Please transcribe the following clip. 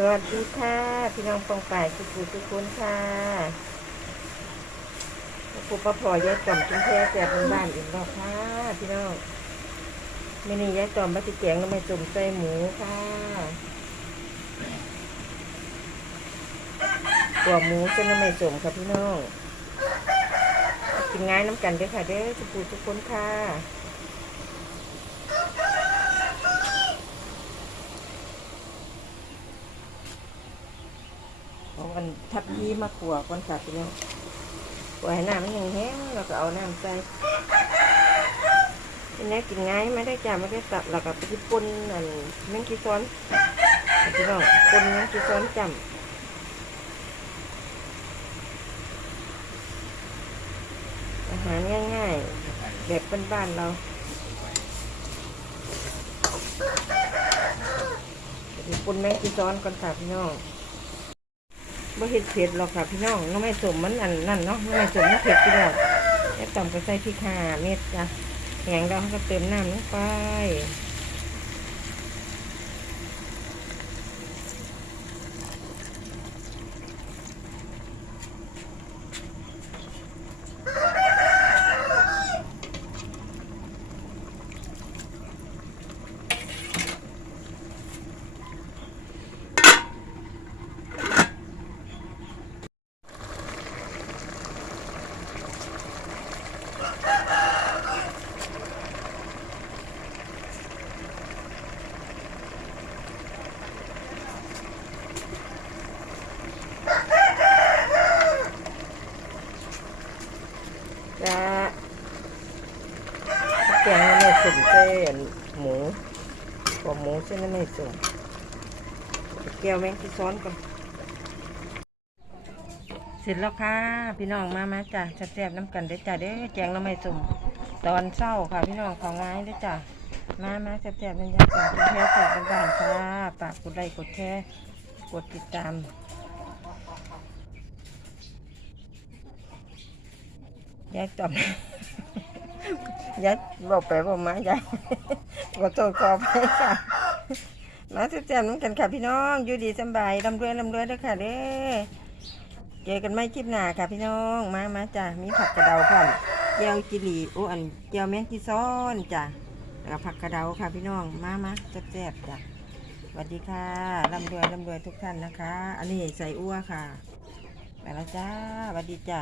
สวัสดีค่ะ พี่น้องปองป่ายสุขุทุกคนค่ะปูปลาพอยายต่อมกินแท้แซ่บบ้านอีกรอบค่ะ พี่น้องมินี่ยายต่อมมาติแกงแล้วไม่จุ่มใส่หมูค่ะตัวหมูเส้นไม่จุ่มค่ะพี่น้องกินง่ายน้ำกันด้อค่ะเด้อสุขุทุกคนค่ะ เอาอันทับยีมาขัวก่อนค่ะพี่น้องขัวให้น้ำมันแห้งๆแล้วก็เอาน้ำใส่อันนี้กินง่ายไม่ได้จ่าไม่ได้ตับแล้วก็ไปที่ปุ่นอันแมงกีซ้อนพี่น้องปุ่นแมงกีซ้อนจำอาหารง่ายๆแบบบ้านๆเราปที่นแมงกีซ้อนก่อนค่ะพี่น้อง บ่เห็ดเผ็ดหรอกค่ะพี่น้องน้องไม่สมมันอันนั่นเนาะน้องไม่สมมันเผ็ดพี่น้องแล้วต่อมก็ใส่พริกข่าเม็ดจ้ะแหงแล้วเขาก็เติมน้ำลงไปจ้ะ แกงน้ำไม่สมเส้นหมูหัวหมูเส้นน้ำไม่สมแก้วแมงที่ซ้อนก่อนเสร็จแล้วค่ะ พี่น้องมามาจ้ะแซ่บๆน้ำกันเด้จ้ะเด้แจงน้ำไม่สมตอนเศร้าค่ะพี่น้องของง่ายเด้จ้ะมามาแซ่บๆน้ำยาก่อนกินแค่แซ่บบ้านๆค่ะฝากกดไลค์กดแชร์กดติดตามแยายจำ ยายบอกไปบอกมายายขอโทษขอไปค่ะ มาสุดแจ่มน้ำกันค่ะพี่น้องอยู่ดีสบายรำรวยรำรวยด้อค่ะเด้อเจอกันไม่คลิปหน้าค่ะพี่น้องมามาจ้ะมีผักกระเดาพร้อมเจียวจิหลีโอ้อันเจียวแมงกีซ้อนจ้ะแล้วก็ผักกระเดาค่ะพี่น้องมามาแซ่บๆจ้ะสวัสดีค่ะรำรวยรำรวยทุกท่านนะคะ อันนี้ใส่อั่วค่ะไปแล้วจ้าสวัสดีจ้ะ